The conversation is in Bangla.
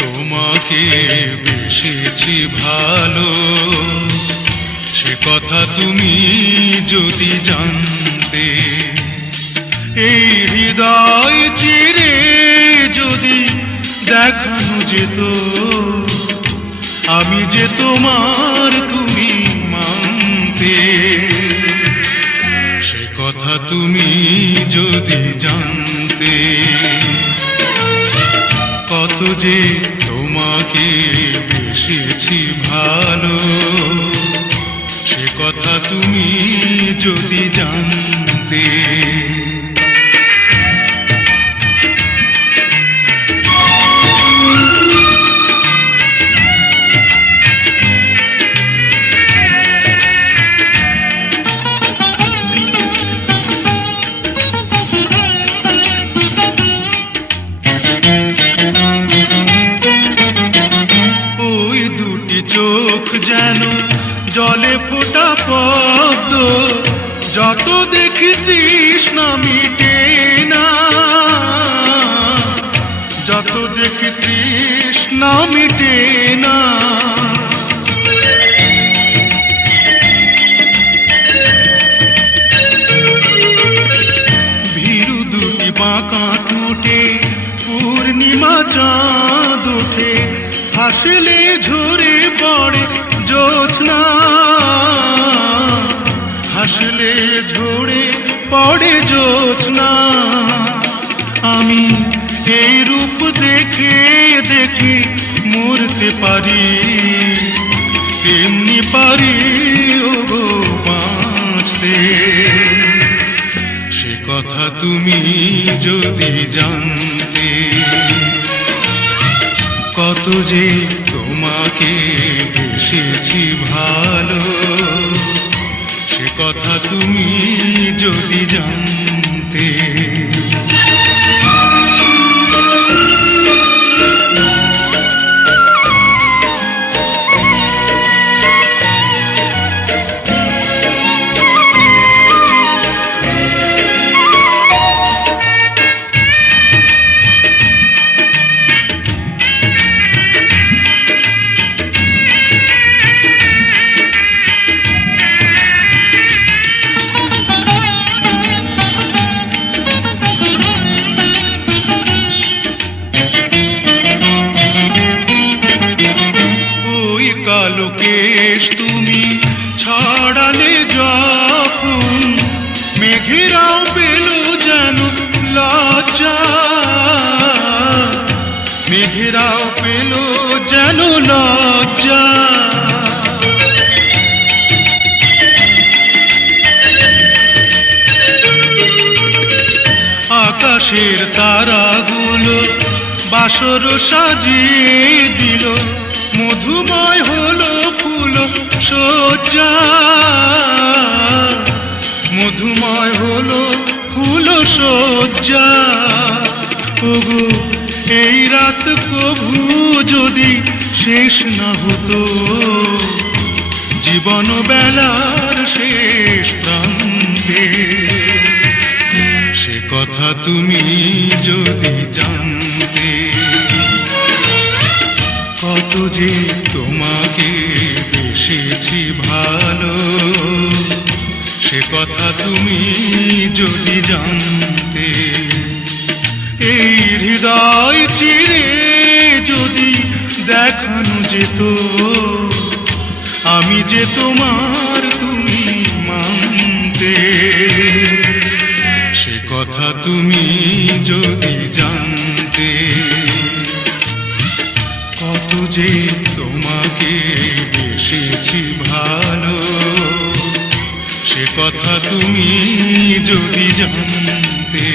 তোমাকে বেসেছি ভালো, সে কথা তুমি যদি জানতে। এই হৃদয় চিরে যদি দেখানো যেত, আমি যে তোমার তুমি মানতে। সে কথা তুমি যদি জানতে, কত যে তোমাকে বেসেছি ভালো, সে কথা তুমি যদি জানতে। চোখ যেন জলে ফোটা পদ্ম, যত দেখি তৃষ্ণা মিটে না, যত দেখি তৃষ্ণা মিটে না। ভীরু দুটি বাঁকা ঠোঁটে পূর্ণিমা চাঁদ ওঠে, হাসলে ঝরে পড়ে জ্যোৎস্না, হাসলে ঝরে পড়ে জ্যোৎস্না। আমি এই রূপ দেখে দেখে মরতে পারি, তেমনি পারি ওগো বাঁচতে। সে কথা তুমি যদি জানতে, কত যে তোমাকে বেসেছি ভালো, সে কথা তুমি যদি জানতে। কালো কেশ তুমি ছড়ালে যখন, মেঘেরাও পেল যেন লজ্জা, মেঘেরাও পেল যেন লজ্জা। আকাশের তারাগুলো বাসর সাজিয়ে দিল, মধুময় হলো ফুল সজ্জা, মধুময় হলো ফুল সজ্জা। ওগো এই রাত প্রভু যদি শেষ না হতো, জীবন বেলার শেষ প্রান্তে। সে কথা তুমি যদি জানতে, কত যে তোমাকে বেসেছি ভালো, সে কথা তুমি যদি জানতে। এই হৃদয় চিরে যদি দেখানো যেত, আমি যে তোমার তুমি মানতে। সে কথা তুমি যদি জানতে, কত যে তোমাকে বেসেছি ভালো, সে কথা তুমি যদি জানতে।